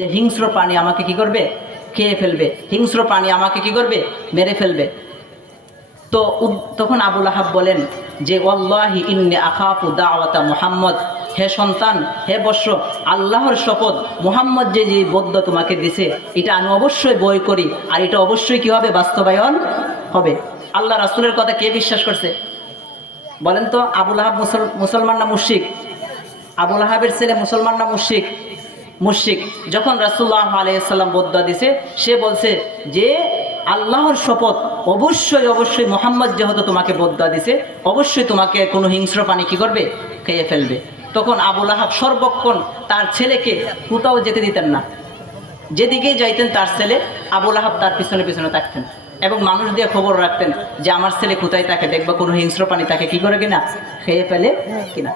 যে হিংস্র প্রাণী আমাকে কি করবে, খেয়ে ফেলবে, হিংস্র প্রাণী আমাকে কি করবে, মেরে ফেলবে। তো তখন আবুল আহাব বলেন যে ওয়াল্লাহি ইন্নী আখাফু দাওয়াতা মুহাম্মদ, হে সন্তান, হে বৎস, আল্লাহর শপথ, মুহাম্মদ যে যে বদ্য তোমাকে দিছে এটা আমি অবশ্যই বই করি, আর এটা অবশ্যই কি হবে, বাস্তবায়ন হবে। আল্লাহ রাসূলের কথা কে বিশ্বাস করছে বলেন তো? আবুল আহাব মুসলমান না মুশরিক? আবুল আহাবের ছেলে মুসলমান না মুশরিক? মুশরিক। যখন রাসূলুল্লাহ আলাইহিস সালাম বদয়া দিছে, সে বলছে যে আল্লাহর শপথ, অবশ্যই অবশ্যই মুহাম্মদ যেহেতু তোমাকে বদয়া দিছে, অবশ্যই তোমাকে কোনো হিংস্র প্রাণী কি করবে, খেয়ে ফেলবে। তখন আবুল আহাব সর্বক্ষণ তার ছেলেকে কোথাও যেতে দিতেন না। যেদিকেই যাইতেন তার ছেলে, আবুল আহাব তার পিছনে পিছনে থাকতেন এবং মানুষ দিয়ে খবর রাখতেন যে আমার ছেলে কোথায় থাকে, দেখবা কোনো হিংস্র প্রাণী তাকে কি করে কিনা, খেয়ে ফেলে কিনা।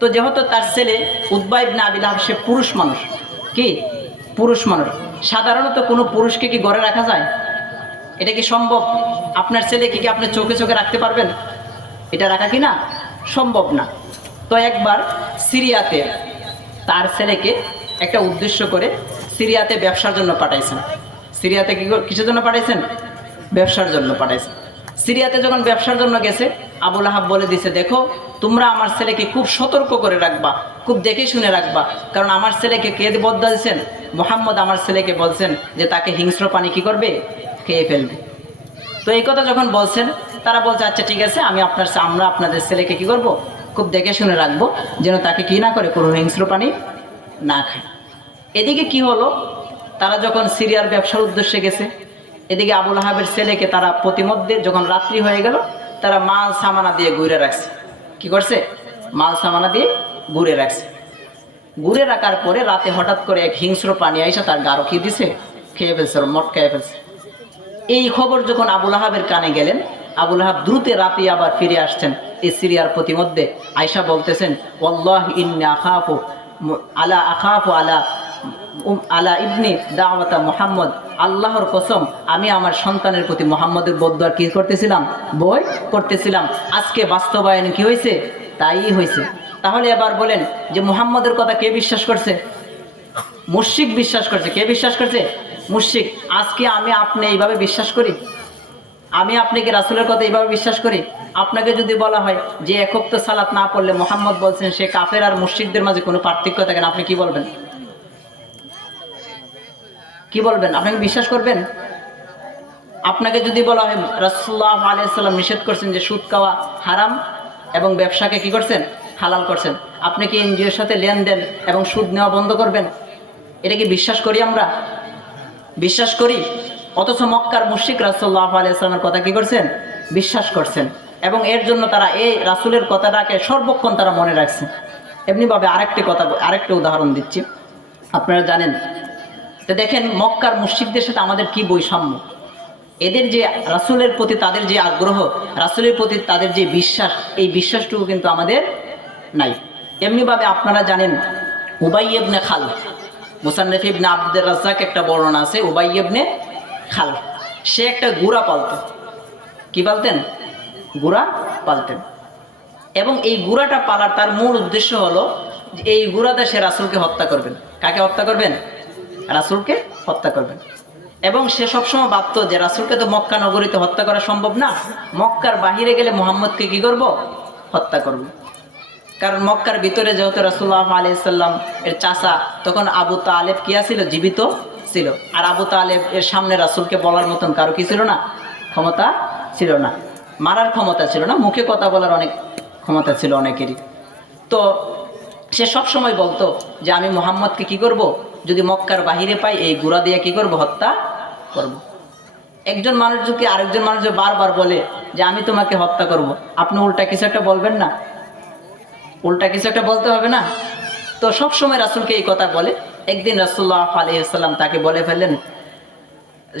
তো যেহেতু তার ছেলে উতবা ইবনে আবী লাহাব, সে পুরুষ মানুষ, কি পুরুষ মানুষ, সাধারণত কোনো পুরুষকে কি ঘরে রাখা যায়? এটা কি সম্ভব? আপনার ছেলেকে কি আপনি চোখে চোখে রাখতে পারবেন? এটা রাখা কি না সম্ভব না। তো একবার সিরিয়াতে তার ছেলেকে একটা উদ্দেশ্য করে সিরিয়াতে ব্যবসার জন্য পাঠাইছেন। সিরিয়াতে কিসের জন্য পাঠাইছেন? ব্যবসার জন্য পাঠাইছেন। সিরিয়াতে যখন ব্যবসার জন্য গেছে, আবুল আহাব বলে দিছে, দেখো তোমরা আমার ছেলেকে খুব সতর্ক করে রাখবা, খুব দেখে শুনে রাখবা, কারণ আমার ছেলেকে কে বদয়া দিয়েছেন? মুহাম্মদ আমার ছেলেকে বলছেন যে তাকে হিংস্র প্রাণী কি করবে, খেয়ে ফেলবে। তো এই কথা যখন বলছেন, তারা বলছে আচ্ছা ঠিক আছে, আমরা আপনাদের ছেলেকে কি করব, খুব দেখে শুনে রাখবো, যেন তাকে কি না করে, কোনো হিংস্র প্রাণী না খায়। এদিকে কি হলো, তারা যখন সিরিয়ার ব্যবসার উদ্দেশ্যে গেছে, এদিকে আবুল আহাবের ছেলেকে তারা প্রতিমধ্যে যখন রাত্রি হয়ে গেল, তারা মাল সামানা দিয়ে ঘুরে রাখছে। কি করছে? মাল সামানা দিয়ে ঘুরে রাখছে। ঘুরে রাখার পরে রাতে হঠাৎ করে এক হিংস্র প্রাণী আইসা তার গাঢ় কি দিছে, খেয়ে ফেলছে, মট খেয়ে ফেলছে। এই খবর যখন আবুল আহাবের কানে গেলেন, আবুল আহাব দ্রুত রাতে আবার ফিরে আসছেন এই সিরিয়ার প্রতিমধ্যে। আয়সা বলতেছেন ওয়াল্লাহি ইন্নী আখাফু আলা ইবনি দাওয়াতা মুহাম্মদ, আল্লাহর কসম, আমি আমার সন্তানের প্রতি মুহাম্মদের বদয়া কি করতেছিলাম, বই করতেছিলাম। আজকে বাস্তবায়ন কি হয়েছে? তাই হয়েছে। তাহলে এবার বলেন যে মুহাম্মদের কথা কে বিশ্বাস করছে? মুশরিক বিশ্বাস করছে। কে বিশ্বাস করছে? মুশরিক। আজকে আমি আপনি এইভাবে বিশ্বাস করি? আমি আপনাকে রাসূলের কথা এইভাবে বিশ্বাস করি? আপনাকে যদি বলা হয় যে এক ওয়াক্ত সালাত না পড়লে মুহাম্মদ বলছেন সে কাফের আর মুশরিকদের মাঝে কোনো পার্থক্য থাকে না, আপনি কি বলবেন? কি বলবেন? আপনি বিশ্বাস করবেন? আপনাকে যদি বলা হয় রাসূলুল্লাহ আলাইহিস সাল্লাম নিষেধ করছেন যে সুদ খাওয়া হারাম এবং ব্যবসাকে কি করছেন, হালাল করছেন, আপনি কি এনজিওর সাথে লেনদেন এবং সুদ নেওয়া বন্ধ করবেন? এটা কি বিশ্বাস করি আমরা? বিশ্বাস করি। অথচ মক্কার মুশরিক রাসূলুল্লাহ আলাইহিস সাল্লামের কথা কি করছেন, বিশ্বাস করছেন, এবং এর জন্য তারা এই রাসূলের কথাটাকে সর্বক্ষণ তারা মনে রাখছে। এমনিভাবে আরেকটি উদাহরণ দিচ্ছি। আপনারা জানেন, তো দেখেন মক্কার মুশরিকদের সাথে আমাদের কি বৈষম্য। এদের যে রাসূলের প্রতি তাদের যে আগ্রহ, রাসূলের প্রতি তাদের যে বিশ্বাস, এই বিশ্বাসটুকু কিন্তু আমাদের নাই। এমনিভাবে আপনারা জানেন উবাই ইবনে খালদ, মুসান্নিফ ইবনে আব্দুর রাজ্জাক একটা বর্ণনা আছে, উবাই ইবনে খালদ, সে একটা ঘোড়া পালতেন। কি পালতেন? ঘোড়া পালতেন। এবং এই ঘোড়াটা পালার তার মূল উদ্দেশ্য হলো যে এই ঘোড়াতে সে রাসূলকে হত্যা করবেন। কাকে হত্যা করবেন? রাসূলকে হত্যা করবেন। এবং সে সবসময় ভাবত যে রাসূলকে তো মক্কা নগরীতে হত্যা করা সম্ভব না, মক্কার বাহিরে গেলে মুহাম্মদকে কি করব, হত্যা করব। কারণ মক্কার ভিতরে যেহেতু রাসূলুল্লাহ আলাইহিস সাল্লাম এর চাচা তখন আবু তালেব কি ছিল, জীবিত ছিল। আর আবু তালেব এর সামনে রাসূলকে বলার মতন কারো কি ছিল না, ক্ষমতা ছিল না, মারার ক্ষমতা ছিল না, মুখে কথা বলার অনেক ক্ষমতা ছিল অনেকেরই। তো সে সব সময় বলতো যে আমি মুহাম্মদকে কি করব, যদি মক্কার বাহিরে পাই এই ঘোড়া দিয়ে কি করব, হত্যা করব। একজন মানুষ যদি আরেকজন মানুষ বারবার বলে যে আমি তোমাকে হত্যা করব, আপনি উল্টা কিছু একটা বলবেন না? উল্টা কিছু একটা বলতে হবে না? তো সব সময় রাসূলকে এই কথা বলে। একদিন রাসূলুল্লাহ আলাইহিস সাল্লাম তাকে বলে ফেললেন,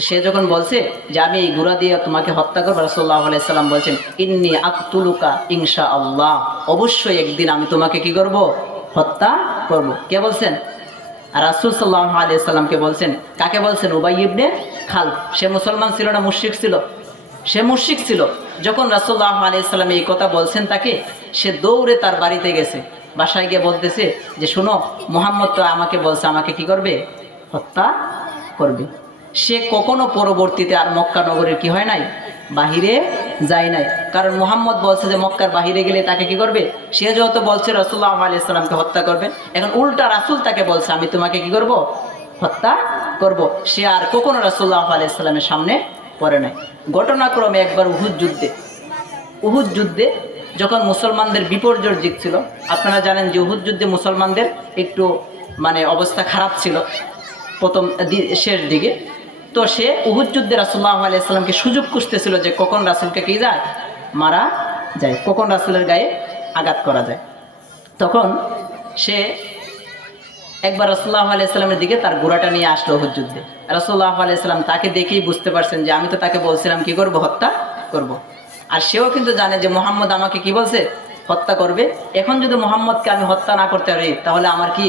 সে যখন বলছে যে আমি এই ঘোড়া দিয়ে তোমাকে হত্যা করবো, রাসূলুল্লাহ আলাইহিস সাল্লাম বলছেন ইন্নী আকতুলুকা ইনশাআল্লাহ, অবশ্যই একদিন আমি তোমাকে কি করব, হত্যা করব। কে বলছেন? রাসূল সাল্লাল্লাহু আলাইহি সাল্লামকে বলছেন। কাকে বলছেন? উবাই ইবনে খালদ। সে মুসলমান ছিল না মুশরিক ছিল? সে মুশরিক ছিল। যখন রাসূলুল্লাহ আলাইহি সাল্লাম এই কথা বলছেন তাকে, সে দৌড়ে তার বাড়িতে গেছে, বাসায় গিয়ে বলতেছে যে শোনো, মুহাম্মদ তো আমাকে বলছে আমাকে কি করবে, হত্যা করবে। সে কখনো পরবর্তীতে আর মক্কা নগরের কি হয় নাই, বাহিরে যায় নাই। কারণ মুহাম্মদ বলছে যে মক্কার বাহিরে গেলে তাকে কি করবে, সে যত বলছে রাসূলুল্লাহ আলাইহিস সালামকে হত্যা করবে, এখন উল্টা রাসূল তাকে বলছে আমি তোমাকে কি করব, হত্যা করব। সে আর কখনো রাসূলুল্লাহ আলাইহিস সালামের সামনে পড়ে নাই। ঘটনাক্রমে একবার উহুদ যুদ্ধে যখন মুসলমানদের বিপর্যয় জিতছিল, আপনারা জানেন যে উহুদ যুদ্ধে মুসলমানদের একটু মানে অবস্থা খারাপ ছিল প্রথম শেষ দিকে। তো সে উহুদ যুদ্ধে রাসূলুল্লাহ আলাইহিস সালামকে সুযোগ খুঁজতেছিল যে কখন রাসূলকে কি যায়, মারা যায়, কখন রাসূলের গায়ে আঘাত করা যায়। তখন সে একবার রাসূলুল্লাহ আলাইহিস সালামের দিকে তার ঘোড়াটা নিয়ে আসলো উহুদ যুদ্ধে। রাসূলুল্লাহ আলাইহিস সালাম তাকে দেখেই বুঝতে পারছেন যে আমি তো তাকে বলছিলাম কি করব, হত্যা করব। আর সেও কিন্তু জানে যে মুহাম্মদ আমাকে কি বলছে, হত্যা করবে। এখন যদি মুহাম্মদকে আমি হত্যা না করতে পারি তাহলে আমার কি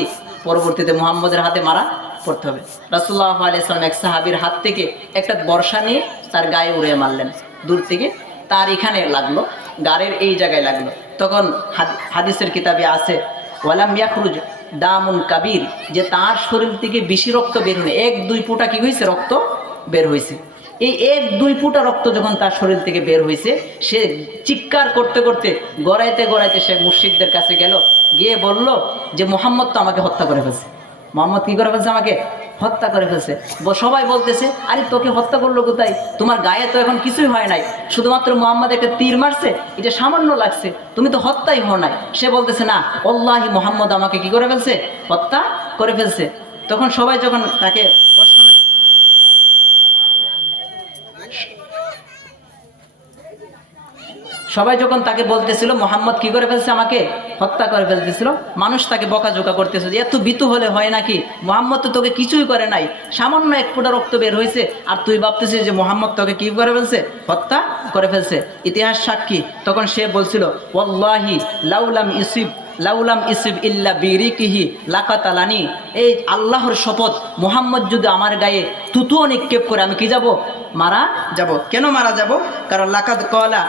পরবর্তীতে মুহাম্মদের হাতে মারা পড়তে হবে। রাসূলুল্লাহ আলাইহিস সালাম এক সাহাবীর হাত থেকে একটা বর্ষা নিয়ে তার গায়ে উড়িয়ে মারলেন দূর থেকে, তার এখানে লাগলো, গাড়ের এই জায়গায় লাগলো। তখন হাদিসের কিতাবে আছে ওয়ালাম ইয়াখরুজ দামুন কাবির, যে তার শরীর থেকে বেশি রক্ত বের হয়নি, 1-2 ফোঁটা কি হয়েছে, রক্ত বের হয়েছে। এই 1-2 ফোঁটা রক্ত যখন তার শরীর থেকে বের হয়েছে, সে চিৎকার করতে করতে গড়াইতে গড়াইতে সে মুশরিকদের কাছে গেল, গিয়ে বলল যে মুহাম্মদ তো আমাকে হত্যা করে ফেলছে, মুহাম্মদ কি করে ফেলছে, আমাকে হত্যা করে ফেলছে। সবাই বলতেছে আরে তোকে হত্যা করলো কোথায়, তোমার গায়ে তো এখন কিছুই হয় নাই, শুধুমাত্র মুহাম্মদ একটা তীর মারছে, এটা সামান্য লাগছে, তুমি তো হত্যাই হও নাই। সে বলতেছে না, আল্লাহি মুহাম্মদ আমাকে কি করে ফেলছে, হত্যা করে ফেলছে। তখন সবাই যখন তাকে বলতেছিল মুহাম্মদ কি করে ফেলছে, আমাকে হত্যা করে ফেলতেছিল, মানুষ তাকে বকাঝোকা করতেছে যে এত ভীতু হলে হয় নাকি, মুহাম্মদ তো তোকে কিছুই করে নাই, সামান্য 1 ফোঁটা রক্ত বের হয়েছে, আর তুই ভাবতেছিস যে মুহাম্মদ তোকে কি করে ফেলছে, হত্যা করে ফেলছে। ইতিহাস সাক্ষী, তখন সে বলছিল ওয়াল্লাহি লাউলাম ইসিব ইল্লা বিরিকিহি লাকাতালানি, এই আল্লাহর শপথ, মুহাম্মদ যদি আমার গায়ে থুতুও নিক্ষেপ করে আমি কি যাব, মারা যাব। কেন মারা যাব, কারণ লাকাদ ক্বালা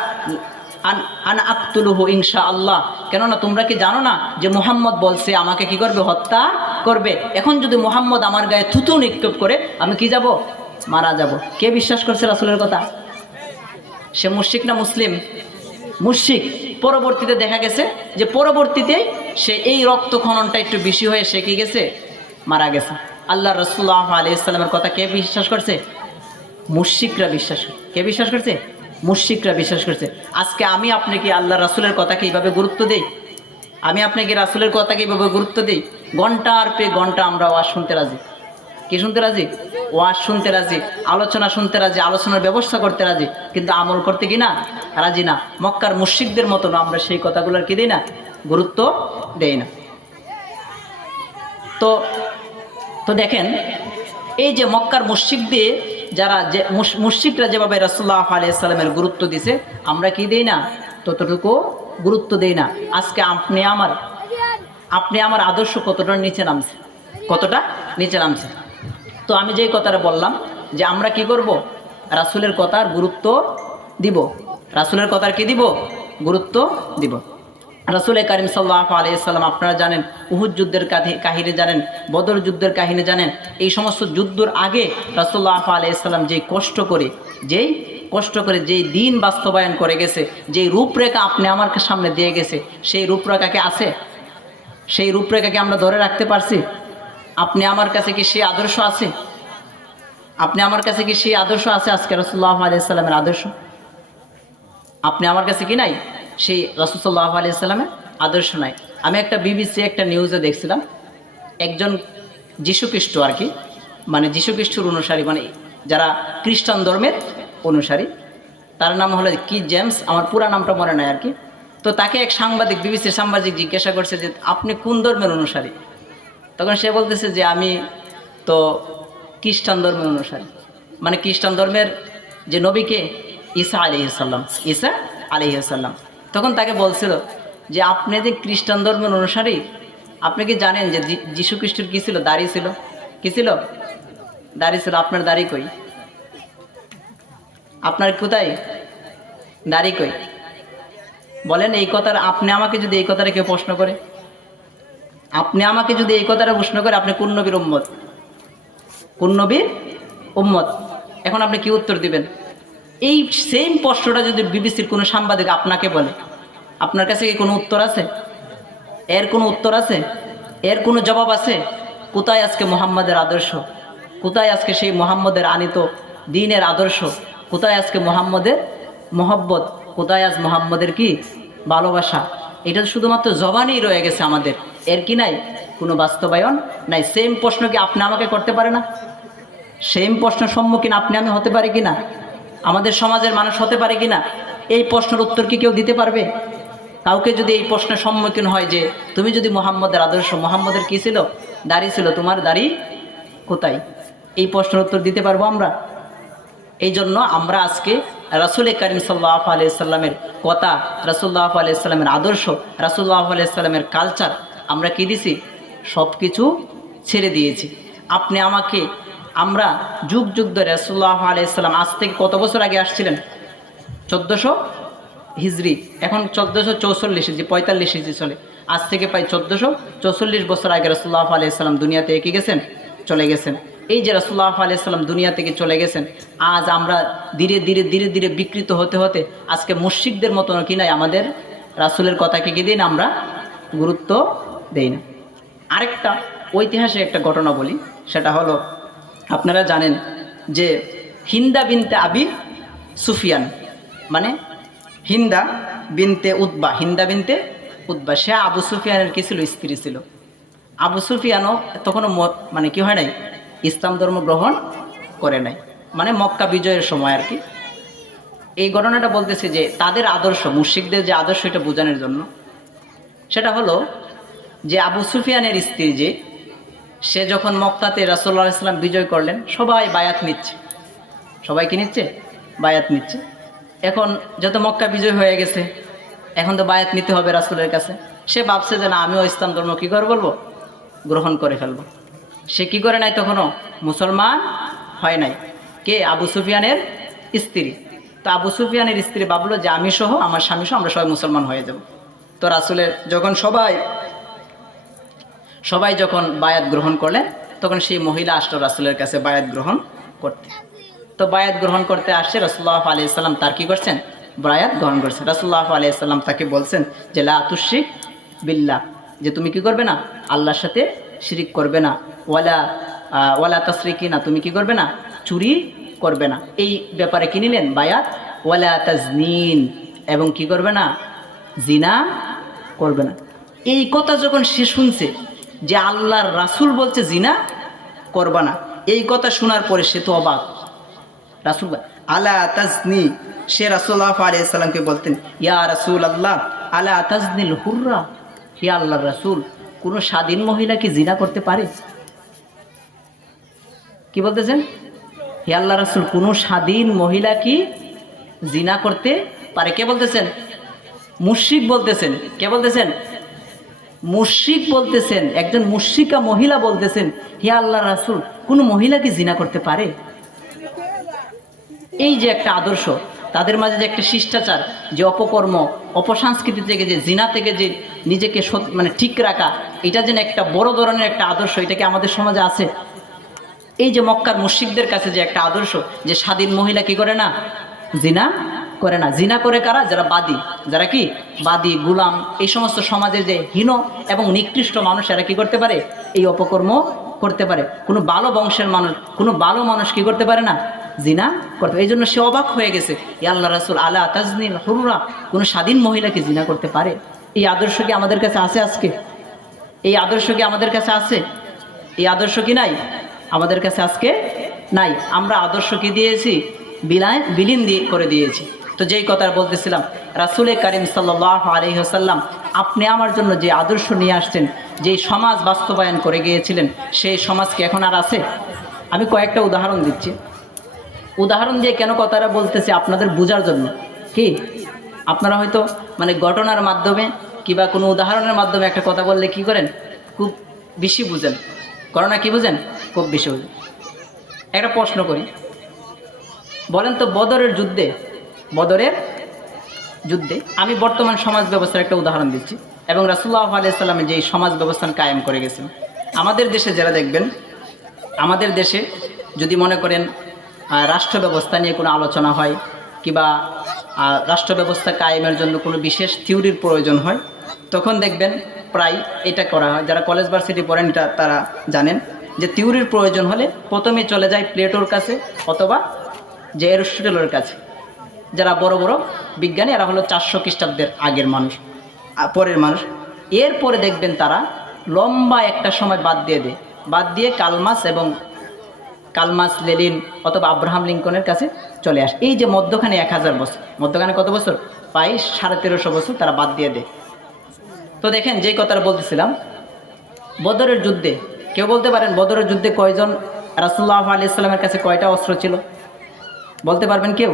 আন আকতুলুহু ইনশাআল্লাহ, কেননা তোমরা কি জানো না যে মুহাম্মদ বলছে আমাকে কি করবে, হত্যা করবে। এখন যদি মুহাম্মদ আমার গায়ে থুতু নিক্ষেপ করে আমি কি যাব, মারা যাব। কে বিশ্বাস করছে রাসূলের কথা, সে মুশরিক না মুসলিম, মুশরিক। পরবর্তীতে দেখা গেছে যে পরবর্তীতে সে এই রক্ত খননটা একটু বেশি হয়ে সে কি গেছে, মারা গেছে। আল্লাহ রাসূলুল্লাহ আলাইহিস সালামের কথা কে বিশ্বাস করছে, মুশরিকরা বিশ্বাস। কে বিশ্বাস করছে, মুশরিকরা বিশ্বাস করছে। আজকে আমি আপনি কি আল্লাহ রাসূলের কথাকে এইভাবে গুরুত্ব দেই, আমি আপনাকে রাসূলের কথাকে এইভাবে গুরুত্ব দেই? ঘন্টার পে ঘন্টা আমরা ওয়াজ শুনতে রাজি, কি শুনতে রাজি, ওয়াজ শুনতে রাজি, আলোচনা শুনতে রাজি, আলোচনার ব্যবস্থা করতে রাজি, কিন্তু আমল করতে কি না, রাজি না। মক্কার মুশরিকদের মতো না, আমরা সেই কথাগুলোর কি দেই না, গুরুত্ব দেই না। তো দেখেন, এই যে মক্কার মুশরিকদের যারা যে মুশরিকরা যেভাবে রাসূলুল্লাহ আলাইহিস সালামের গুরুত্ব দিছে, আমরা কি দেই না, ততটুকু গুরুত্ব দেই না। আজকে আপনি আমার আদর্শ কতটা নিচে নামছে, কতটা নিচে নামছে। তো আমি যেই কথাটা বললাম যে আমরা কি করব, রাসূলের কথার গুরুত্ব দিব, রাসূলের কথার কি দিব, গুরুত্ব দিব। রাসূল কারীম সাল্লাল্লাহু আলাইহি সাল্লাম, আপনারা জানেন উহুদ যুদ্ধের কাহিনী জানেন, বদর যুদ্ধের কাহিনী জানেন। এই সমস্ত যুদ্ধের আগে রাসূলুল্লাহ আলাইহি সাল্লাম যেই কষ্ট করে যেই দিন বাস্তবায়ন করে গেছে, যেই রূপরেখা আপনি আমার সামনে দিয়ে গেছে, সেই রূপরেখাকে আছে, সেই রূপরেখাকে আমরা ধরে রাখতে পারছি? আপনি আমার কাছে কি সেই আদর্শ আছে, আপনি আমার কাছে কি সেই আদর্শ আছে? আজকে রাসূলুল্লাহ আলাইহি সাল্লামের আদর্শ আপনি আমার কাছে কি নাই, সেই রাসূল সাল্লাল্লাহু আলাইহি সাল্লামের আদর্শ নাই। আমি একটা বিবিসি একটা নিউজে দেখছিলাম, একজন যীশুখ্রিস্ট আর কি, মানে যীশুখ্রিস্টের অনুসারী, মানে যারা খ্রিস্টান ধর্মের অনুসারী, তার নাম হলো কি জেমস, আমার পুরা নামটা মনে নাই আর কি। তো তাকে এক সাংবাদিক, বিবিসির সাংবাদিক জিজ্ঞাসা করছে যে আপনি কোন ধর্মের অনুসারী? তখন সে বলতেছে যে আমি তো খ্রিস্টান ধর্মের অনুসারী। মানে খ্রিস্টান ধর্মের যে নবীকে, ঈসা আলাইহিস সালাম, ঈসা আলাইহিস সালাম। তখন তাকে বলছিল যে আপনি যে খ্রিস্টান ধর্মের অনুসারী, আপনি কি জানেন যে যীশু খ্রিস্টের কী ছিল, দাড়ি ছিল, কী ছিল, দাড়ি ছিল। আপনার দাড়ি কই, আপনার কোথায় দাড়ি কই? বলেন এই কথার, আপনি আমাকে যদি এই কথাটা কেউ প্রশ্ন করে, আপনি আমাকে যদি এই কথাটা প্রশ্ন করে আপনি কোন নবীর উম্মত? কোন নবীর উম্মত। এখন আপনি কি উত্তর দিবেন? এই সেম প্রশ্নটা যদি বিবিসির কোনো সাংবাদিক আপনাকে বলে, আপনার কাছে কি কোনো উত্তর আছে? এর কোনো উত্তর আছে? এর কোনো জবাব আছে? কোথায় আজকে মুহাম্মাদের আদর্শ? কোথায় আজকে সেই মুহাম্মাদের আনিত দ্বীনের আদর্শ? কোথায় আজকে মুহাম্মাদের মহব্বত? কোথায় আজ মুহাম্মাদের কি ভালোবাসা? এটা শুধুমাত্র জবানেই রয়ে গেছে আমাদের, এর কি নাই কোনো বাস্তবায়ন নাই। সেম প্রশ্ন কি আপনি আমাকে করতে পারে না? সেম প্রশ্ন সম্মুখীন আপনি আমি হতে পারি কি না? আমাদের সমাজের মানুষ হতে পারে কি না? এই প্রশ্নের উত্তর কি কেউ দিতে পারবে? কাউকে যদি এই প্রশ্নের সম্মুখীন হয় যে তুমি যদি মুহাম্মাদের আদর্শ, মুহাম্মাদের কি ছিল? দাড়ি ছিল, তোমার দাড়ি কোথায়? এই প্রশ্নের উত্তর দিতে পারবো আমরা? এই জন্য আমরা আজকে রাসূল করিম সাল্লাল্লাহু আলাইহি সাল্লামের কথা, রাসূলুল্লাহ আলাইহি সাল্লামের আদর্শ, রাসূলুল্লাহ আলাইহি সাল্লামের কালচার আমরা কি দিছি? সব কিছু ছেড়ে দিয়েছি। আপনি আমাকে, আমরা যুগ যুগ ধরে রাসূলুল্লাহ আলাইহি সাল্লাম আজ থেকে কত বছর আগে আসছিলেন? 1400 হিজরি, এখন 1444 হিজরি, 45 হিজরি চলে। আজ থেকে প্রায় 1444 বছর আগে রাসূলুল্লাহ আলাইহি সাল্লাম দুনিয়া থেকে কি গেছেন? চলে গেছেন। এই যে রাসূলুল্লাহ আলাইহি সাল্লাম দুনিয়া থেকে চলে গেছেন, আজ আমরা ধীরে ধীরে ধীরে ধীরে বিকৃত হতে হতে আজকে মুশরিকদের মতো কি নাই, আমাদের রাসূলের কথাকে কি দিই না, আমরা গুরুত্ব দেই না। আরেকটা ঐতিহাসিক একটা ঘটনা বলি, সেটা হলো আপনারা জানেন যে হিন্দা বিনতে আবি সুফিয়ান, মানে হিন্দা বিনতে উতবা, হিন্দা বিনতে উতবা, সে আবু সুফিয়ানের কি ছিল? স্ত্রী ছিল। আবু সুফিয়ানও তখনও মানে কি হয় নাই, ইসলাম ধর্ম গ্রহণ করে নাই, মানে মক্কা বিজয়ের সময় আর কি। এই ঘটনাটা বলতেছে যে তাদের আদর্শ, মুশরিকদের যে আদর্শ, এটা বোঝানোর জন্য। সেটা হলো যে আবু সুফিয়ানের স্ত্রী যে, সে যখন মক্কাতে রাসূলুল্লাহ সাল্লাল্লাহু আলাইহি ওয়াসাল্লাম বিজয় করলেন, সবাই বায়াত নিচ্ছে। সবাই কি নিচ্ছে? বায়াত নিচ্ছে। এখন যত মক্কা বিজয় হয়ে গেছে, এখন তো বায়াত নিতে হবে রাসূলের কাছে। সে ভাবছে যে না, আমিও ইসলাম ধর্ম কী করে বলবো, গ্রহণ করে ফেলবো। সে কি করে নাই, তখনও মুসলমান হয় নাই। কে? আবু সুফিয়ানের স্ত্রী। তো আবু সুফিয়ানের স্ত্রী ভাবলো যে আমি সহ, আমার স্বামী সহ আমরা সবাই মুসলমান হয়ে যাব। তো রাসূলের যখন সবাই যখন বায়াত গ্রহণ করলেন, তখন সেই মহিলা আসলো রাসূলের কাছে বায়াত গ্রহণ করতে। তো বায়াত গ্রহণ করতে আসছে, রাসূলুল্লাহ আলাইহি সাল্লাম তার কি করছেন? বায়াত গ্রহণ করছেন। রাসূলুল্লাহ আলাইহি সাল্লাম তাকে বলছেন যে লা তুশরিক বিল্লাহ, যে তুমি কি করবে না, আল্লাহর সাথে শিরিক করবে না। ওয়ালা তাসরিকিনা, তুমি কি করবে না, চুরি করবে না। এই ব্যাপারে কি নিলেন বায়াত? ওয়ালা তাজনিন, এবং কি করবে না, জিনা করবে না। এই কথা যখন সে শুনছে যে আল্লাহর রাসূল বলছে জিনা করবা না, এই কথা শোনার পরে সে তো অবাক। রাসূল আলা তাজনি, সে রাসূলুল্লাহ আলাইহি সাল্লামকে বলতেন ইয়া রাসূলুল্লাহ আলা তাজনিল হুররা, হে আল্লাহর রাসূল, কোনো স্বাধীন মহিলা কি জিনা করতে পারে? কি বলতেছেন? হে আল্লাহর রাসূল, কোনো স্বাধীন মহিলা কি জিনা করতে পারে? কে বলতেছেন? মুশরিক বলতেছেন। কে বলতেছেন? মুশরিক বলতেছেন। একজন মুশরিকা মহিলা বলতেছেন হে আল্লাহর রাসূল, কোনো মহিলা কি জিনা করতে পারে? এই যে একটা আদর্শ, তাদের মাঝে যে একটা শিষ্টাচার, যে অপকর্ম, অপসংস্কৃতি থেকে, যে জিনা থেকে যে নিজেকে মানে ঠিক রাখা, এটা যেন একটা বড় ধরনের একটা আদর্শ, এটা কি আমাদের সমাজে আছে? এই যে মক্কার মুশরিকদের কাছে যে একটা আদর্শ, যে স্বাধীন মহিলা কি করে না, জিনা করে না। জিনা করে কারা? যারা বাদী, যারা কি বাদী, গুলাম, এই সমস্ত সমাজের যে হীন এবং নিকৃষ্ট মানুষ, এরা কি করতে পারে? এই অপকর্ম করতে পারে। কোনো ভালো বংশের মানুষ, কোনো ভালো মানুষ কি করতে পারে না, জিনা করতে। এই জন্য সে অবাক হয়ে গেছে, ইয়া আল্লাহ রাসূল আলা তাজনিল হুররা, কোনো স্বাধীন মহিলা কি জিনা করতে পারে? এই আদর্শ কি আমাদের কাছে আছে আজকে? এই আদর্শ কি আমাদের কাছে আছে? এই আদর্শ কি নাই আমাদের কাছে আজকে? নাই। আমরা আদর্শ কি দিয়েছি? বিলীন করে দিয়েছি। তো যেই কথা বলতেছিলাম, রাসূল করিম সাল্লাল্লাহু আলাইহি ওয়াসাল্লাম আপনি আমার জন্য যে আদর্শ নিয়ে আসছেন, যেই সমাজ বাস্তবায়ন করে গিয়েছিলেন, সেই সমাজ কি এখন আর আছে? আমি কয়েকটা উদাহরণ দিচ্ছি। উদাহরণ দিয়ে কেন কথাটা বলতেছি? আপনাদের বোঝার জন্য। কি আপনারা হয়তো মানে ঘটনার মাধ্যমে কিংবা কোনো উদাহরণের মাধ্যমে একটা কথা বললে কি করেন, খুব বেশি বুঝেন। ঘটনা কি বুঝেন? খুব বেশি বুঝেন। একটা প্রশ্ন করি, বলেন তো বদরের যুদ্ধে আমি বর্তমান সমাজ ব্যবস্থার একটা উদাহরণ দিচ্ছি, এবং রাসূলুল্লাহ আলাইহিস সাল্লাম যে সমাজ ব্যবস্থা কায়েম করে গেছেন। আমাদের দেশে যারা দেখবেন আমাদের দেশে যদি মনে করেন রাষ্ট্র ব্যবস্থা নিয়ে কোনো আলোচনা হয় কিংবা রাষ্ট্র ব্যবস্থা কায়েমের জন্য কোনো বিশেষ থিওরির প্রয়োজন হয়, তখন দেখবেন প্রায় এটা করা হয়। যারা কলেজ ভার্সিটি পড়েন এটা তারা জানেন যে থিওরির প্রয়োজন হলে প্রথমে চলে যায় প্লেটোর কাছে অথবা যে অ্যারিস্টটলের কাছে। যারা বড় বড় বিজ্ঞানী, এরা হলো 400 খ্রিস্টাব্দের আগের মানুষ, পরের মানুষ। এরপরে দেখবেন তারা লম্বা একটা সময় বাদ দিয়ে কালমাস, লেনিন অথবা আব্রাহাম লিঙ্কনের কাছে চলে আসে। এই যে মধ্যখানে 1000 বছর, মধ্যখানে কত বছর? প্রায় 1350 বছর তারা বাদ দিয়ে দেয়। তো দেখেন যেই কথাটা বলতেছিলাম, বদরের যুদ্ধে কেউ বলতে পারেন বদরের যুদ্ধে কয়জন রাসূলুল্লাহ আলাইহিস সাল্লামের কাছে কয়টা অস্ত্র ছিল? বলতে পারবেন কেউ?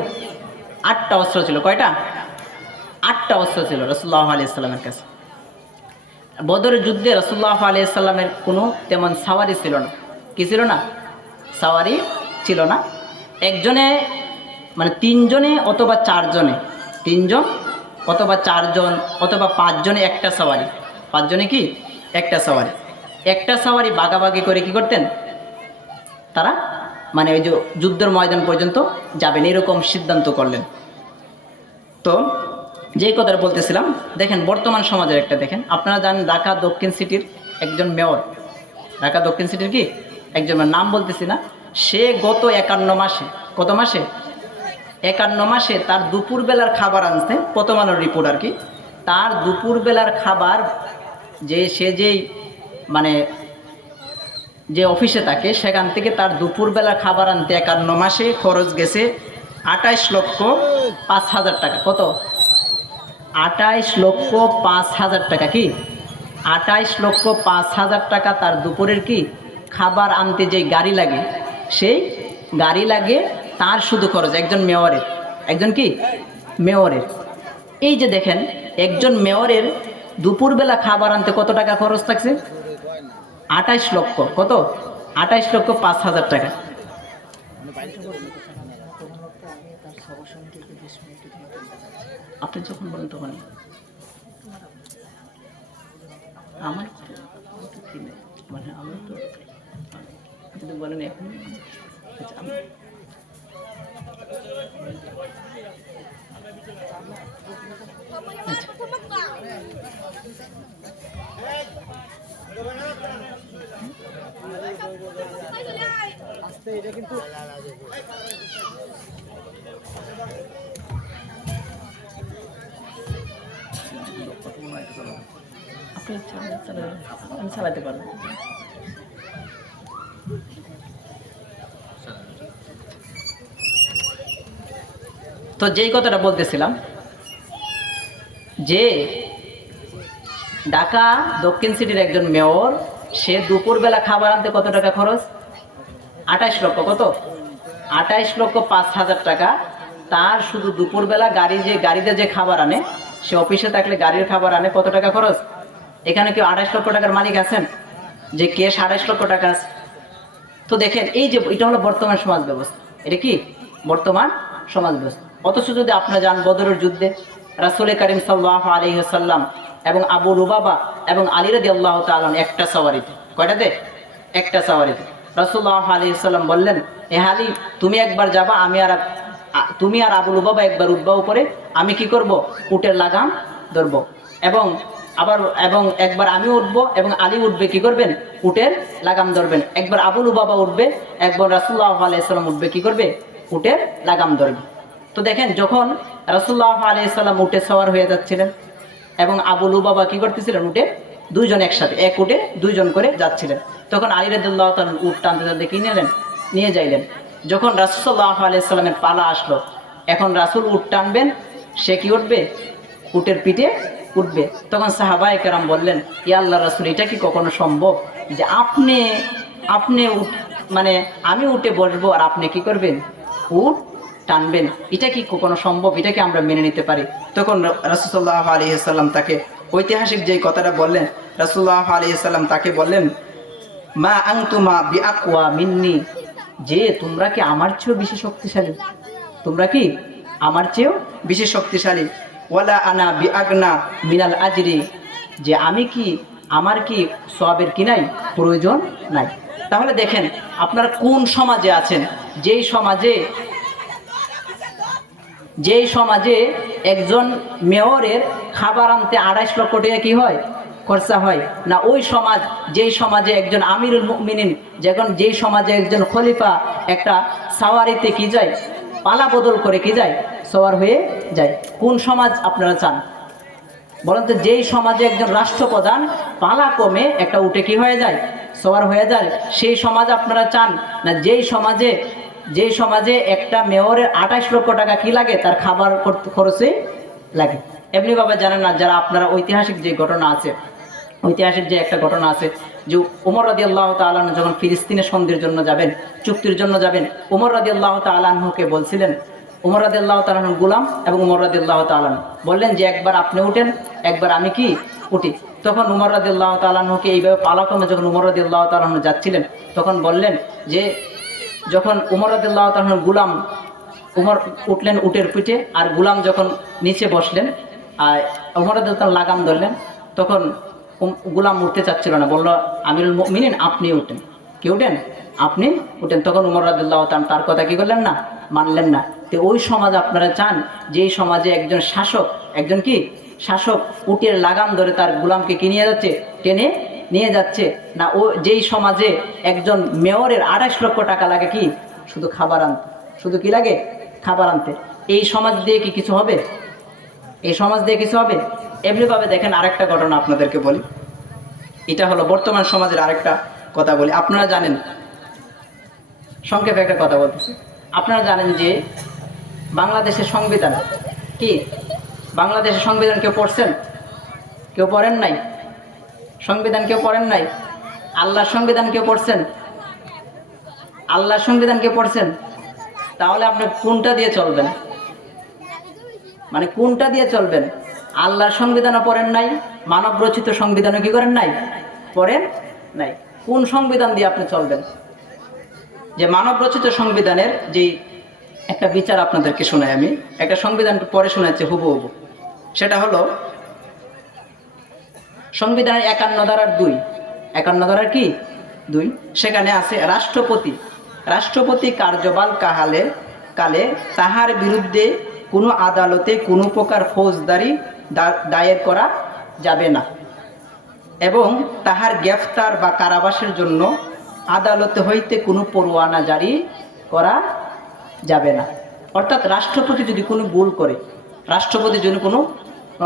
8টা অস্ত্র ছিল। কয়টা? 8টা অস্ত্র ছিল রাসূলুল্লাহ আলাইহিস সাল্লামের কাছে। বদরের যুদ্ধে রাসূলুল্লাহ আলাইহিস সাল্লামের কোনো তেমন সাওয়ারি ছিল না। কি ছিল না? সাওয়ারি ছিল না। একজনে মানে 3 জনে অথবা 4 জনে, 3 জন অথবা 4 জন অথবা 5 জনে একটা সাওয়ারি। 5 জনে কি? একটা সাওয়ারি। একটা সাওয়ারি ভাগাভাগি করে কি করতেন তারা? মানে ওই যে যুদ্ধের ময়দান পর্যন্ত যাবেন, এরকম সিদ্ধান্ত করলেন। তো যেই কথাটা বলতেছিলাম, দেখেন বর্তমান সমাজের একটা দেখেন, আপনারা জানেন ঢাকা দক্ষিণ সিটির একজন মেয়র, ঢাকা দক্ষিণ সিটির কি একজন নাম বলতেছি না, সে গত 51 মাসে, কত মাসে? 51 মাসে তার দুপুরবেলার খাবার আনতে, প্রথম আলোর রিপোর্ট আর কি, তার দুপুরবেলার খাবার যেই মানে যে অফিসে থাকে সেখান থেকে তার দুপুরবেলার খাবার আনতে 51 মাসে খরচ গেছে 28,05,000 টাকা। কত? 28,05,000 টাকা। কি? 28,05,000 টাকা তার দুপুরের কি খাবার আনতে যেই গাড়ি লাগে, সেই গাড়ি লাগে তার শুধু খরচ, একজন মেয়রের। একজন কি? মেয়রের। এই যে দেখেন একজন মেয়রের দুপুরবেলা খাবার আনতে কত টাকা খরচ থাকছে? 28 লক্ষ। কত? 28,05,000 টাকা। আপনি যখন বলেন তখন আমার মানে আমার তো যদি বলেন এখন এটা কিন্তু আপনি আমি চালাতে পারবো। তো যেই কথাটা বলতেছিলাম যে ঢাকা দক্ষিণ সিটির একজন মেয়র, সে দুপুরবেলা খাবার আনতে কত টাকা খরচ? 28 লক্ষ। কত? 28,05,000 টাকা। তার শুধু দুপুরবেলা গাড়িতে যে খাবার আনে, সে অফিসে থাকলে গাড়ির খাবার আনে, কত টাকা খরচ? এখানে কেউ 28 লক্ষ টাকার মালিক আছেন যে কেস 28 লক্ষ টাকা আছে? তো দেখেন এই যে এটা হলো বর্তমান সমাজ ব্যবস্থা। এটা কি বর্তমান সমাজ ব্যবস্থা। অথচ যদি আপনারা যান বদরের যুদ্ধে রাসূল করিম সাল্লাল্লাহু আলাইহি ওয়াসাল্লাম এবং আবু লুবাবা এবং আলী রাদিয়াল্লাহু তাআলা একটা সাওয়ারিতে, কয়টাতে? একটা সাওয়ারিতে। রাসূলুল্লাহ আলাইহি ওয়াসাল্লাম বললেন, এ আলী তুমি একবার যাবা, তুমি আর আবু লুবাবা একবার উঠবা উপরে, আমি কি করব? উটের লাগাম ধরব, এবং একবার আমি উঠবো এবং আলী উঠবে, কি করবেন? উটের লাগাম ধরবেন। একবার আবু লুবাবা উঠবে, একবার রাসূলুল্লাহ আলাইহিস সালাম উঠবে, কি করবে? উটের লাগাম ধরবে। তো দেখেন যখন রাসূলুল্লাহ আলাইহিস সালাম উটে সওয়ার হয়ে যাচ্ছিলেন এবং আবু লুবাবা কি করতেছিলেন? উটে, দুইজন একসাথে, এক উটে দুইজন করে যাচ্ছিলেন, তখন আলী রাদিয়াল্লাহু তাআলা উট টানতে টানতে কি নিয়ে যাইলেন। যখন রাসূল সাল্লাল্লাহু আলাইহি সাল্লামের পালা আসলো, এখন রাসূল উট টানবেন, সে কি উঠবে? উটের পিঠে উঠবে। তখন সাহাবায়ে কেরাম বললেন, ইয়া আল্লাহর রাসূল, এটা কি কখনো সম্ভব যে আপনি মানে আমি উঠে বসবো আর আপনি কি করবেন? উট টানবেন। এটা কি কখনো সম্ভব? এটা কি আমরা মেনে নিতে পারি? তখন রাসূল সাল্লাল্লাহু আলাইহি সাল্লাম তাকে ঐতিহাসিক যে কথাটা বললেন, রাসূলুল্লাহ আলাইহি সাল্লাম তাকে বললেন, মা আনতুমা বিআকওয়া মিন্নি, যে তোমরা কি আমার চেয়েও বেশি শক্তিশালী? তোমরা কি আমার চেয়েও বেশি শক্তিশালী? ওয়ালা আনা বিআগনা মিনাল আজরি, যে আমার কি সওয়াবের কি নাই? প্রয়োজন নাই। তাহলে দেখেন আপনারা কোন সমাজে আছেন, যেই সমাজে একজন মেয়রের খাবার আনতে ২৮ লক্ষ টাকা কি হয়, খরচা হয় না, ওই সমাজ যেই সমাজে একজন আমিরুল মুমিনিন, যেই সমাজে একজন খলিফা একটা সাওয়ারিতে কি যায়, পালা বদল করে কি যায়, সওয়ার হয়ে যায়। কোন সমাজ আপনারা চান বলেন তো? যেই সমাজে একজন রাষ্ট্রপ্রধান পালা কমে একটা উঠে কি হয়ে যায়, সওয়ার হয়ে যায়, সেই সমাজ আপনারা চান না যেই সমাজে একটা মেয়রের ২৮ লক্ষ টাকা কি লাগে, তার খাবার খরচে লাগে। এমনি ভাবে জানেন না যারা আপনারা ঐতিহাসিক যে ঘটনা আছে, ঐতিহাসিক যে একটা ঘটনা আছে যে ওমর রাদিয়াল্লাহু তাআলা আনহু যখন ফিলিস্তিনে সন্ধির জন্য যাবেন, চুক্তির জন্য যাবেন, ওমর রাদিয়াল্লাহু তাআলা আনহুকে বলছিলেন, ওমর রাদিয়াল্লাহু তাআলা আনহু গোলাম এবং ওমর রাদিয়াল্লাহু তাআলা আনহু বললেন যে একবার আপনি উঠেন, একবার আমি কি উঠি। তখন ওমর রাদিয়াল্লাহু তাআলা আনহুকে এইভাবে পালাক্রমে যখন ওমর রাদিয়াল্লাহু তাআলা আনহু যাচ্ছিলেন, তখন বললেন যে যখন ওমর রাদিয়াল্লাহু তাআলা আনহু গোলাম, ওমর উঠলেন উটের পিঠে, আর গোলাম যখন নিচে বসলেন আর ওমর রাদিয়াল্লাহু তাআলা লাগাম ধরলেন, তখন গোলাম উঠতে চাচ্ছিল না, বলল আমিরুল মুমিনিন আপনি উঠেন। কি উঠেন? আপনি উঠেন। তখন ওমর রাদিয়াল্লাহু তাআলা তার কথা কি করলেন না, মানলেন না। তো ওই সমাজ আপনারা চান যেই সমাজে একজন শাসক উটের লাগাম ধরে তার গোলামকে কি নিয়ে যাচ্ছে, টেনে নিয়ে যাচ্ছে না, ও যেই সমাজে একজন মেয়রের ২৮ লক্ষ টাকা লাগে কি, শুধু খাবার আনতে, শুধু কি লাগে, খাবার আনতে। এই সমাজ দিয়ে কি কিছু হবে? এই সমাজ দিয়ে কিছু হবে? এমনিভাবে দেখেন আরেকটা ঘটনা আপনাদেরকে বলি, এটা হলো বর্তমান সমাজের আরেকটা কথা বলি। আপনারা জানেন, সংক্ষেপে একটা কথা বলতেছি, আপনারা জানেন যে বাংলাদেশের সংবিধান কি, বাংলাদেশের সংবিধান কেউ পড়ছেন? কেউ পড়েন নাই? সংবিধান কেউ পড়েন নাই? আল্লাহর সংবিধান কেউ পড়ছেন? আল্লাহর সংবিধান কেউ পড়ছেন? তাহলে আপনি কোনটা দিয়ে চলবেন? মানে কোনটা দিয়ে চলবেন? আল্লাহর সংবিধানও পড়েন নাই, মানব রচিত সংবিধানও কি করেন নাই, পড়েন নাই। কোন সংবিধান দিয়ে আপনি চলবেন? যে মানব রচিত সংবিধানের যে একটা বিচার আপনাদেরকে শোনাই, আমি একটা সংবিধান পরে শোনাচ্ছি হুবহু। সেটা হলো সংবিধানের ৫১ ধারার ২, ৫১ ধারার কি ২, সেখানে আছে রাষ্ট্রপতি কার্যবাল কালে তাহার বিরুদ্ধে কোনো আদালতে কোনো প্রকার ফৌজদারি দায়ের করা যাবে না এবং তাহার গ্রেফতার বা কারাবাসের জন্য আদালতে হইতে কোনো পরোয়ানা জারি করা যাবে না। অর্থাৎ রাষ্ট্রপতি যদি কোনো ভুল করে, রাষ্ট্রপতি যদি কোনো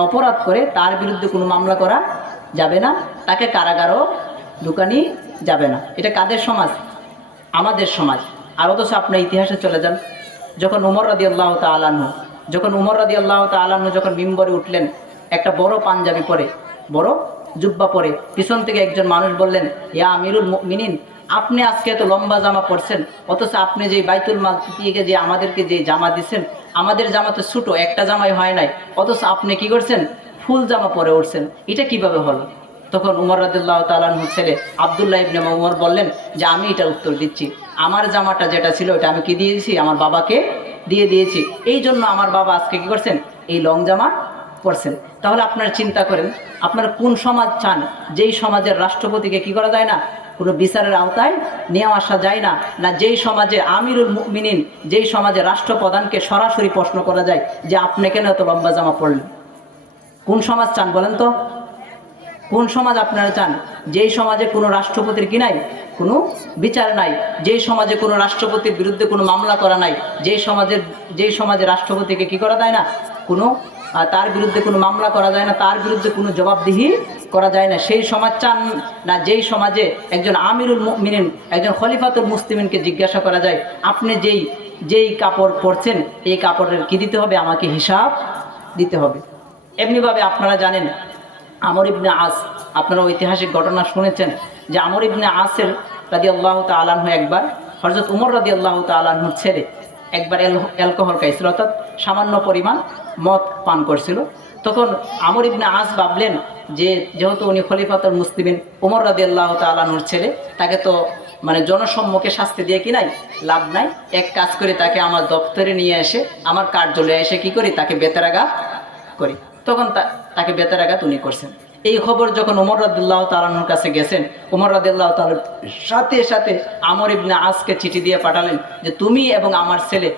অপরাধ করে, তার বিরুদ্ধে কোনো মামলা করা যাবে না, তাকে কারাগারও ঢুকানি যাবে না। এটা কাদের সমাজ? আমাদের সমাজ। আর অথচ আপনার ইতিহাসে চলে যান, যখন ওমর রাদিয়াল্লাহু তাআলা আনহু যখন মিম্বরে উঠলেন, একটা বড় পাঞ্জাবি পরে, বড় জুব্বা পরে, পিছন থেকে একজন মানুষ বললেন, ইয়া আমিরুল মুমিনিন, আপনি আজকে এত লম্বা জামা পরছেন, অথচ আপনি যে বাইতুল মাল থেকে যে আমাদেরকে যে জামা দিচ্ছেন, আমাদের জামা তো ছোটো, একটা জামাই হয় নাই, অথচ আপনি কি করছেন, ফুল জামা পরে উঠছেন, এটা কিভাবে হলো? তখন উমর রাদিয়াল্লাহু তাআলা আনহুর ছেলে আব্দুল্লাহ ইবনে উমর বললেন যে আমি এটার উত্তর দিচ্ছি, আমার জামাটা যেটা ছিল ওটা আমি কি দিয়েছি, আমার বাবাকে দিয়ে দিয়েছি, এই জন্য আমার বাবা আজকে কি করছেন, এই লং জামা পরছেন। তাহলে আপনারা চিন্তা করেন, আপনারা কোন সমাজ চান যেই সমাজের রাষ্ট্রপতিকে কি করা যায় না, কোনো বিচারের আওতায় নিয়ে আসা যায় না, না যেই সমাজে আমিরুল মুমিনিন, যেই সমাজে রাষ্ট্রপ্রধানকে সরাসরি প্রশ্ন করা যায় যে আপনি কেন এত লম্বা জামা পরলেন? কোন সমাজ চান বলেন তো? কোন সমাজ আপনারা চান? যেই সমাজে কোনো রাষ্ট্রপতির কি নাই, কোনো বিচার নাই, যেই সমাজে কোনো রাষ্ট্রপতির বিরুদ্ধে কোনো মামলা করা নাই, যেই সমাজে রাষ্ট্রপতিকে কি করা যায় না, কোনো তার বিরুদ্ধে কোনো মামলা করা যায় না, তার বিরুদ্ধে কোনো জবাবদিহি করা যায় না, সেই সমাজ চান না যেই সমাজে একজন আমিরুল মুমিনিন, একজন খলিফাতুল মুসলিমিনকে জিজ্ঞাসা করা যায় আপনি যেই কাপড় পরছেন এই কাপড়ের কি দিতে হবে, আমাকে হিসাব দিতে হবে। এমনিভাবে আপনারা জানেন আমর ইবনে আস, আপনারা ঐতিহাসিক ঘটনা শুনেছেন যে আমর ইবনে আসের রাদিয়াল্লাহু তাআলা আনহু একবার হযরত উমর রাদিয়াল্লাহু তাআলা আনহুর ছেলে একবার অ্যালকোহল খাইছিল, অর্থাৎ সামান্য পরিমাণ মদ পান করছিল। তখন আমর ইবনে আস ভাবলেন যে যেহেতু উনি খলিফাতুল মুসলিমিন, উমর রাদিয়াল্লাহু তাআলা আনহুর ছেলে, তাকে তো মানে জনসম্মুখে শাস্তি দিয়ে কি নাই, লাভ নাই, এক কাজ করে তাকে আমার দপ্তরে নিয়ে এসে, আমার কার্যালয়ে এসে কি করি, তাকে বেতেরাঘাত করি। তখন তাকে বেতেরাঘাত উনি করছেন। এই খবর যখন ওমর রাদিয়াল্লাহু তাআলার কাছে গেছেন, ওমর রাদিয়াল্লাহু তাআলা সাথে সাথে আমর ইবনে আসকে চিঠি দিয়ে পাঠালেন যে তুমি এবং আমার ছেলে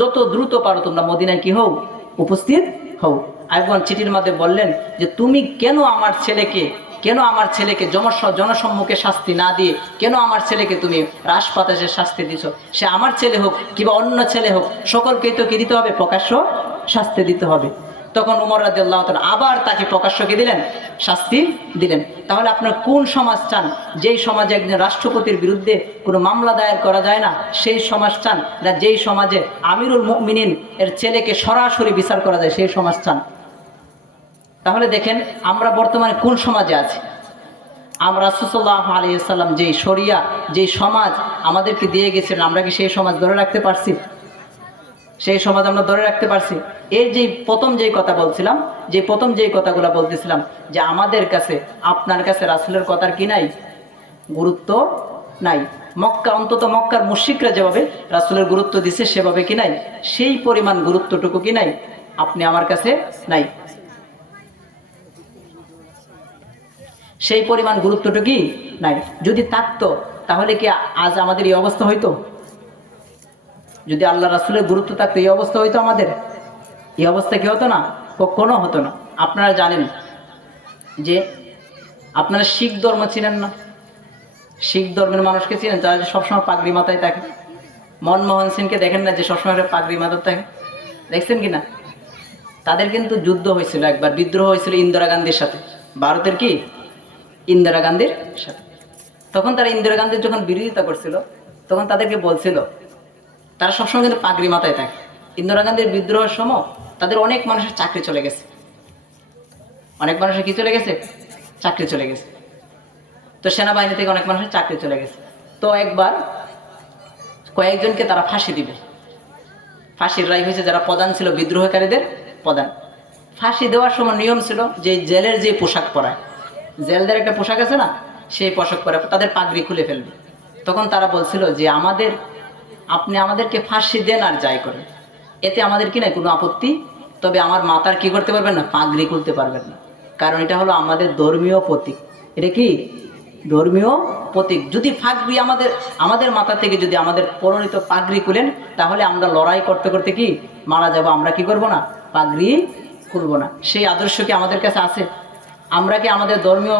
যত দ্রুত পারো তোমরা মদিনায় কি হও, উপস্থিত হও। এবং চিঠির মধ্যে বললেন যে তুমি কেন আমার ছেলেকে জনসম্মুখে শাস্তি না দিয়ে কেন আমার ছেলেকে তুমি রাজপাতাসের শাস্তি দিছো? সে আমার ছেলে হোক কিংবা অন্য ছেলে হোক, সকলকেই তো কি দিতে হবে, প্রকাশ্য শাস্তি দিতে হবে। তখন ওমর রাদিয়াল্লাহু তাআলা আবার তাকে প্রকাশ্য কি দিলেন, শাস্তি দিলেন। তাহলে আপনার কোন সমাজ চান? যেই সমাজে একজন রাষ্ট্রপতির বিরুদ্ধে কোনো মামলা দায়ের করা যায় না সেই সমাজ চান, না যেই সমাজে আমিরুল মুমিনিন এর ছেলেকে সরাসরি বিচার করা যায় সেই সমাজ চান? তাহলে দেখেন আমরা বর্তমানে কোন সমাজে আছি। আমরা রাসূল সাল্লাল্লাহু আলাইহি ওয়াসাল্লাম যেই শরিয়া, যেই সমাজ আমাদেরকে দিয়ে গেছেন, আমরা কি সেই সমাজ ধরে রাখতে পারছি? সেই সমাজ আমরা ধরে রাখতে পারছি? এই যে প্রথম যেই কথা বলছিলাম, যে প্রথম যেই কথাগুলো বলতেছিলাম যে আমাদের কাছে আপনার কাছে রাসূলের কথার কি নাই, গুরুত্ব নাই। মক্কা, অন্তত মক্কার মুশরিকরা যেভাবে রাসূলের গুরুত্ব দিছে সেভাবে কি নাই, সেই পরিমাণ গুরুত্বটুকু কি নাই আপনি আমার কাছে নাই। সেই পরিমাণ গুরুত্বটুকুই নাই। যদি থাকতো তাহলে কি আজ আমাদের এই অবস্থা হইতো? যদি আল্লাহ রাসূলের গুরুত্ব থাকতো এই অবস্থা হইতো আমাদের? এই অবস্থা কি হতো না? কখনো হতো না। আপনারা জানেন যে আপনারা শিখ ধর্ম চিনেন না? শিখ ধর্মের মানুষকে চিনেন যারা যে সবসময় পাগড়ি মাথায় থাকে? মনমোহন সিংকে দেখেন না যে সবসময় পাগড়ি মাথায় থাকে? দেখছেন কি না? তাদের কিন্তু যুদ্ধ হয়েছিল, একবার বিদ্রোহ হয়েছিল ইন্দিরা গান্ধীর সাথে, ভারতের কি ইন্দিরা গান্ধীর সাথে। তখন তারা ইন্দিরা গান্ধীর যখন বিরোধিতা করছিল তখন তাদেরকে বলছিল, তারা সবসময় কিন্তু পাগড়ি মাথায় থাকে। ইন্দিরা গান্ধীর বিদ্রোহের সময় তাদের অনেক মানুষের চাকরি চলে গেছে। অনেক মানুষের কি চলে গেছে? চাকরি চলে গেছে। তো সেনাবাহিনী থেকে অনেক মানুষের চাকরি চলে গেছে। তো একবার কয়েকজনকে তারা ফাঁসি দিবে। ফাঁসির রায় হয়েছে যারা প্রধান ছিল, বিদ্রোহকারীদের প্রধান। ফাঁসি দেওয়ার সময় নিয়ম ছিল যে জেলের যে পোশাক পরায়, জেলদের একটা পোশাক আছে না, সেই পোশাক পরে তাদের পাগড়ি খুলে ফেলবে। তখন তারা বলছিল যে আপনি আমাদেরকে ফাঁসি দেন আর যাই করেন, এতে আমাদের কি নাই কোনো আপত্তি, তবে আমার মাথার কি করতে পারবেন না, পাগড়ি খুলতে পারবেন না। কারণ এটা হলো আমাদের ধর্মীয় প্রতীক। এটা কি ধর্মীয় প্রতীক। যদি পাগড়ি আমাদের মাথা থেকে যদি আমাদের পরিণত পাগড়ি খুলেন তাহলে আমরা লড়াই করতে করতে কি মারা যাব। আমরা কি করব না, পাগড়ি খুলব না। সেই আদর্শ কি আমাদের কাছে আছে? আমরা কি আমাদের ধর্মীয়